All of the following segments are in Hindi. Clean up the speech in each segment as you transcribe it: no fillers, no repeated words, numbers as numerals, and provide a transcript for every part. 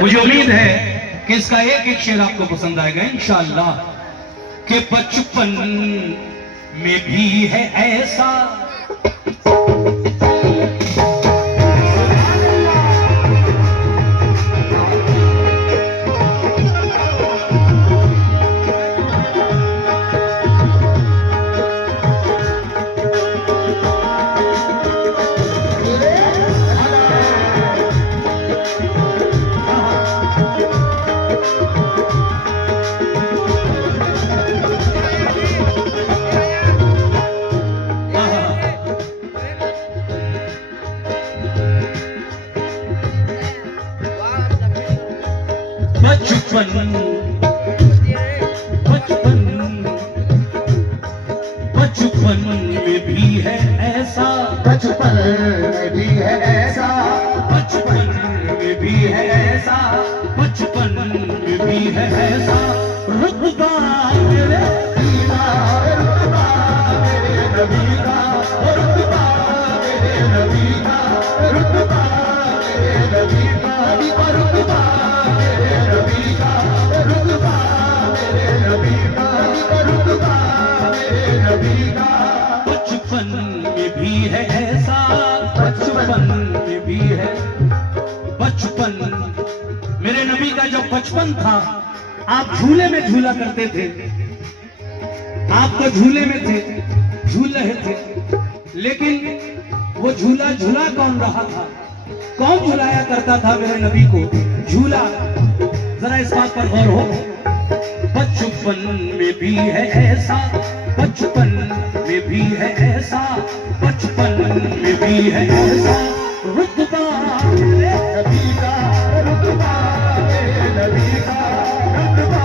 मुझे उम्मीद है कि इसका एक एक शेर आपको पसंद आएगा इंशाअल्लाह। कि बचपन में भी है ऐसा बचपन बचपन में भी है ऐसा, बचपन में भी है ऐसा, बचपन में भी है ऐसा, बचपन में भी है ऐसा रुतबा मेरे रुतबा मेरे नबी का, रुतबा मेरे नबी का, रुतबा मेरे नबी का, रुतबा मेरे नबी का, रुतबा मेरे नबी का, रुतबा मेरे नबी का। बचपन में भी है ऐसा, बचपन में भी है, बचपन मेरे नबी का जब बचपन था आप झूले में झूला करते थे, आप तो झूले में थे, झूल रहे थे, लेकिन वो झूला झूला कौन रहा था, कौन झुलाया करता था मेरे नबी को झूला? जरा इस बात पर गौर हो। बचपन में भी है ऐसा, बचपन में भी है ऐसा, बचपन में भी है ऐसा रुतबा मेरे नबी का, रुतबा मेरे नबी का, रुतबा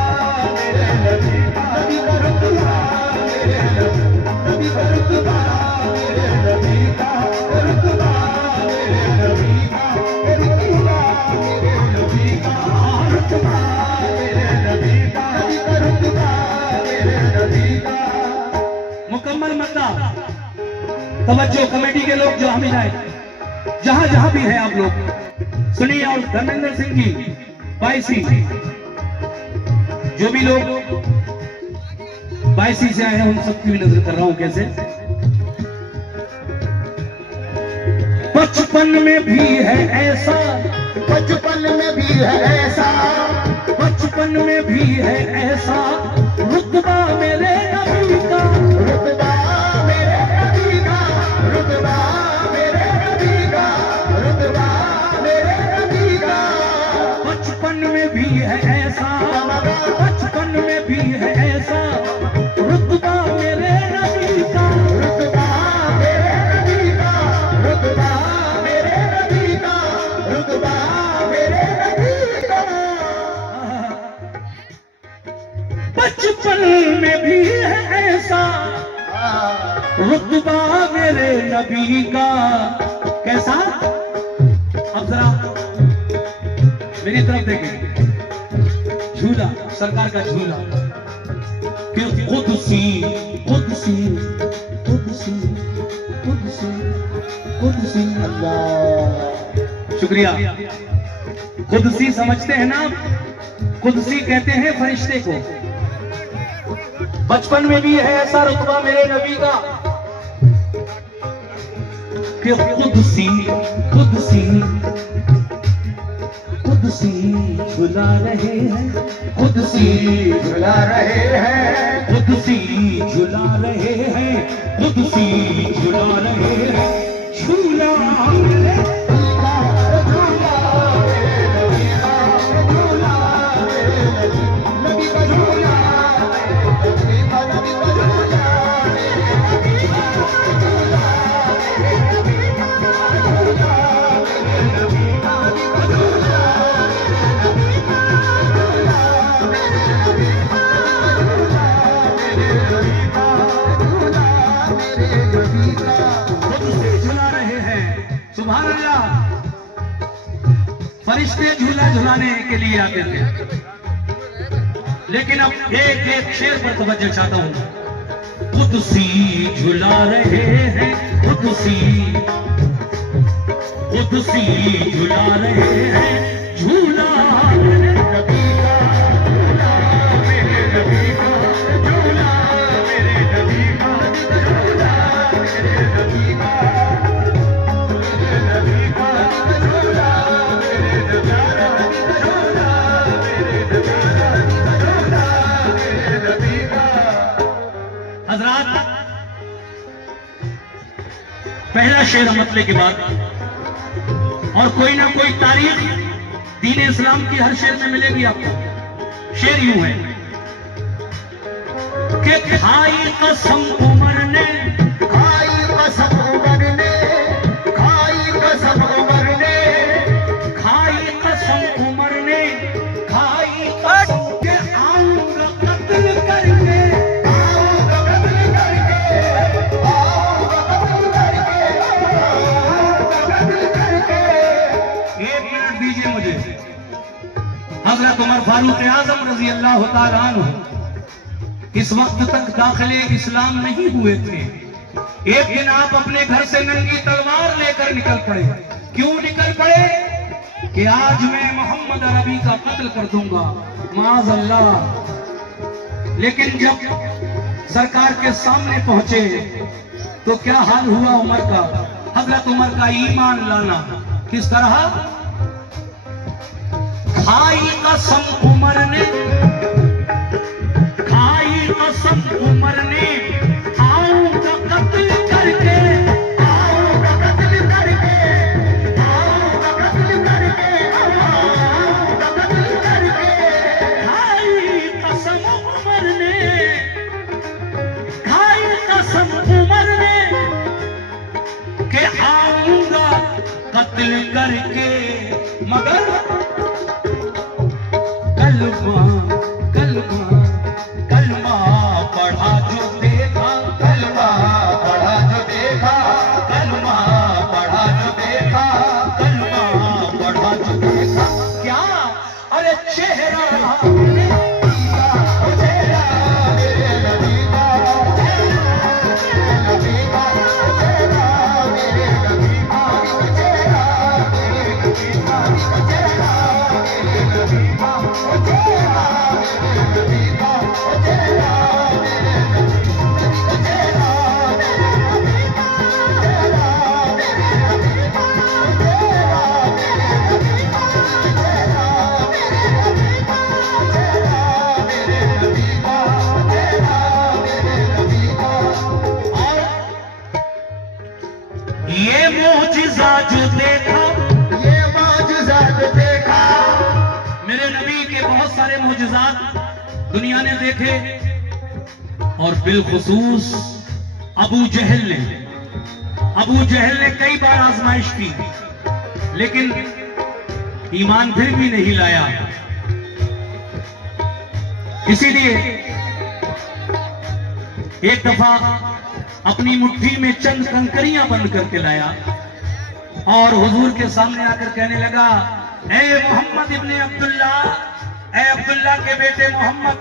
मेरे नबी का, रुतबा मेरे नबी का, रुतबा मेरे नबी का, रुतबा मेरे नबी का, रुतबा मेरे नबी का, रुतबा मेरे नबी का, रुतबा मेरे नबी का। मुकम्मल मद्दा तवज्जो कमेटी के लोग जो हमें जाए जहां जहां भी है आप लोग सुनिए, और धर्मेंद्र सिंह जी बायसी, जो भी लोग बायसी से आए हैं उन सबकी भी नजर कर रहा हूं कैसे। बचपन में भी है ऐसा, बचपन में भी है ऐसा, बचपन में भी है ऐसा रुतबा मेरे नबी का, रुतबा मेरे नबी का, रुतबा मेरे नबी का, रुतबा मेरे नबी का। बचपन में भी है ऐसा, बचपन में भी है ऐसा रुतबा मेरे नबी का, रुतबा मेरे नबी का, रुतबा मेरे नबी का, रुतबा मेरे नबी का। बचपन में भी है ऐसा रुतबा मेरे नबी का। कैसा? अब जरा मेरी तरफ देखें, झूला, सरकार का झूला कि कुदसी कुदसी कुदसी कुदसी कुदसी। अल्लाह शुक्रिया। कुदसी समझते हैं ना? कुदसी कहते हैं फरिश्ते को। बचपन में भी है ऐसा रुतबा मेरे नबी का कि कुदसी कुदसी कुदसी झुला रहे हैं, कुदसी झुला रहे हैं, कुदसी झुला रहे हैं, कुदसी झुला रहे हैं झूला मेरे सुभान अल्लाह। फरिश्ते झूला झुलाने के लिए आते थे, लेकिन अब एक एक शेर पर तवज्जो चाहता हूं। कुदसी झुला रहे हैं, कुदसी कुदसी झुला रहे हैं झूला पहला शेर मतले के बाद, और कोई ना कोई तारीख दीन इस्लाम की हर शेर में मिलेगी आपको। शेर यूं है कि खाई कसम उमर ने, खाई कसम उमर ने, खाई कसम उमर ने, खाई कसम उमर ने, खाई कसम के आऊंगा कत्ल करके, आऊंगा कत्ल करके, आऊंगा कत्ल करके, आऊंगा कत्ल करके। 1 मिनट दीजिए मुझे। हजरत उमर फारूक आजम रजी अल्लाह तआला अन्हु इस वक्त तक दाखिले इस्लाम नहीं हुए थे। एक दिन आप अपने घर से नंगी तलवार लेकर निकल पड़े। क्यों निकल पड़े? कि आज मैं मोहम्मद अरबी का कत्ल कर दूंगा, माज अल्लाह। लेकिन जब सरकार के सामने पहुंचे तो क्या हाल हुआ उमर का? हजरत उमर का ईमान लाना किस तरह? खाई कसम उमर ने, खाई कसम उमर ने, आऊंगा कत्ल करके, आऊंगा कत्ल करके, आऊंगा कत्ल करके, आऊंगा कत्ल करके। खाई कसम उमर ने, खाई कसम उमर ने, के आऊंगा कत्ल करके। मगर कलमा कलमा कलमा पढ़ा जो देखा, कलमा पढ़ा जो देखा, कलमा पढ़ा जो देखा, कलमा पढ़ा जो देखा। क्या? अरे चेहरा मेरे नबी का, मेरे नबी का चेहरा, मेरे नबी का चेहरा, मेरे नबी का चेहरा, मेरे नबी का चेहरा, मेरे नबी का चेहरा, मेरे नबी का चेहरा, मेरे नबी का चेहरा, मेरे नबी का चेहरा, मेरे नबी का चेहरा, मेरे नबी का चेहरा, मेरे नबी का चेहरा, मेरे नबी का। और ये मोजिज़ा जो देखा, ये मौजूदात देखा, मेरे नबी के बहुत सारे मोजिज़ात दुनिया ने देखे, और बिलखुसूस अबू जहल ने कई बार आजमाइश की, लेकिन ईमान फिर भी नहीं लाया। इसीलिए एक दफा अपनी मुट्ठी में चंद कंकरियां बंद करके लाया और हुजूर के सामने आकर कहने लगा, ए मोहम्मद इब्ने अब्दुल्ला, ए अब्दुल्ला के बेटे मोहम्मद।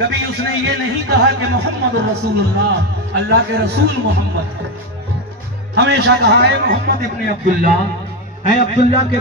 कभी उसने ये नहीं कहा कि मोहम्मद रसूलुल्लाह, अल्लाह के रसूल मोहम्मद। हमेशा कहा है मोहम्मद इब्ने अब्दुल्ला, ए अब्दुल्ला के